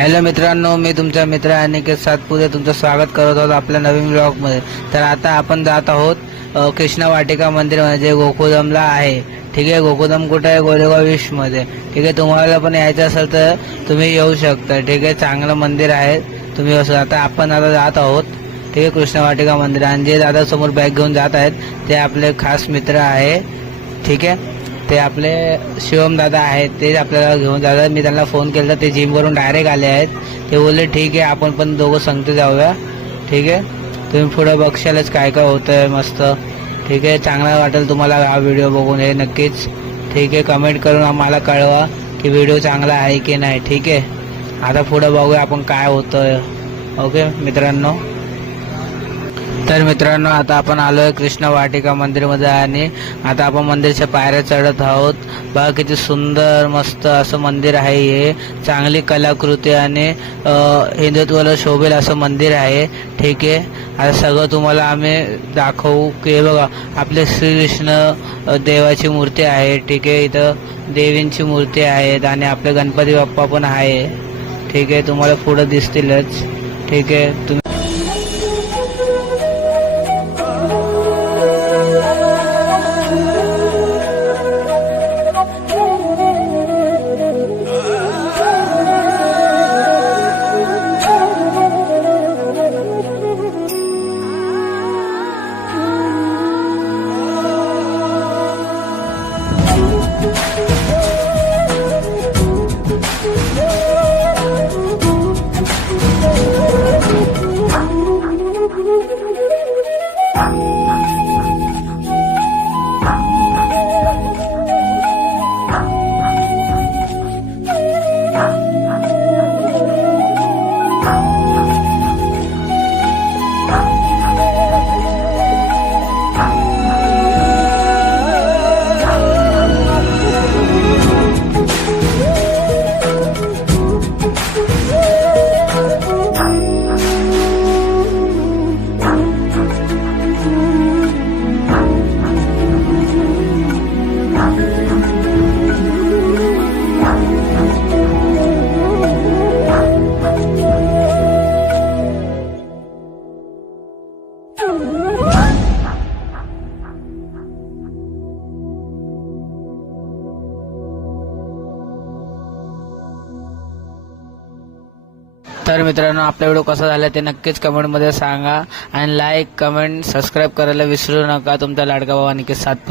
Hello मित्रांनो, मी तुमचा मित्र अनिकेत सातपुते तुमचं स्वागत करत आहोत आपल्या नवीन ब्लॉगमध्ये। तर आता आपण जात आहोत कृष्ण वाटिका मंदिर म्हणजे गोकुळधामला आहे। ठीक आहे, गोकुळधाम कुठे आहे? गोरेगाव ईस्ट मध्ये। ठीक आहे, तुम्हाला पण यायचं असेल तर तुम्ही येऊ शकता। ठीक आहे, चांगलं मंदिर आहे, तुम्ही येऊ शकता। आता आपण जात आहोत ठीक आहे कृष्ण वाटिका मंदिर, आणि जे दादा समोर बॅग घेऊन जात आहेत ते आपले खास मित्र आहे। ठीक आहे, ते आपले शिवम दादा आहेत, ते आपल्याला घेऊन जातात। मी त्यांना फोन केला, ते जिम वरून डायरेक्ट आले आहेत। ते बोलले ठीक आहे आपण पण दोघं संगते जाऊया। ठीक आहे, तुम्ही पुढे बघशालच काय काय होतंय मस्त। ठीक आहे, चांगला वाटेल तुम्हाला हा व्हिडिओ बघून, हे नक्कीच। ठीक आहे, कमेंट करून आम्हाला कळवा की व्हिडिओ चांगला आहे की नाही। ठीक आहे, आता पुढे बघूया आपण काय होतंय। ओके मित्रांनो, तर मित्रांनो आता आपण आलोय कृष्ण वाटिका मंदिरमध्ये, आणि आता आपण मंदिरच्या पायऱ्या चढत आहोत। बघा किती सुंदर मस्त असं मंदिर आहे, हे चांगली कलाकृती आणि हिंदुत्वाला शोभेल असं मंदिर आहे। ठीक आहे, आता सगळं तुम्हाला आम्ही दाखवू की बघा आपले श्रीकृष्ण देवाची मूर्ती आहे। ठीक आहे, इथं देवींची मूर्ती आहेत आणि आपले गणपती बाप्पा पण आहे। ठीक आहे, तुम्हाला पुढे दिसतीलच। ठीक आहे, तुम्ही तर मित्रांनो आपला व्हिडिओ कसा झाला ते नक्कीच कमेंटमध्ये सांगा, आणि लाईक कमेंट सबस्क्राईब करायला विसरू नका। तुमचा लाडका भाऊ अनिकेत सातपुते।